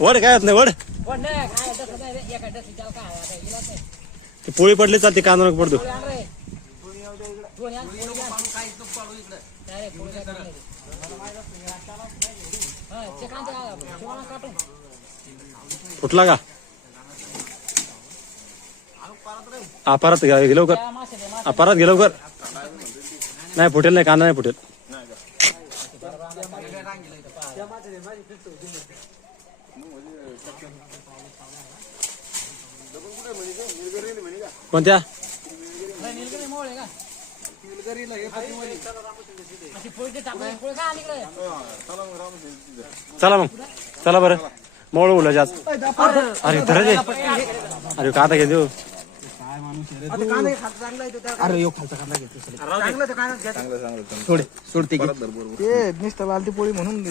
वड काय होत नाही वड ते पोळी पडली चालते कांदा नको पडतो फुटला का अपरात घे लवकर अपरात घे लवकर नाही फुटेल नाही कांदा नाही फुटेल कोणत्या चला मग चला बरं मोळ उला जास्त अरे धर दे अरे कांदा घे देऊ अरे यो खालचा कांदा घेतो थोडे सोडते नुसतं लालती पोळी म्हणून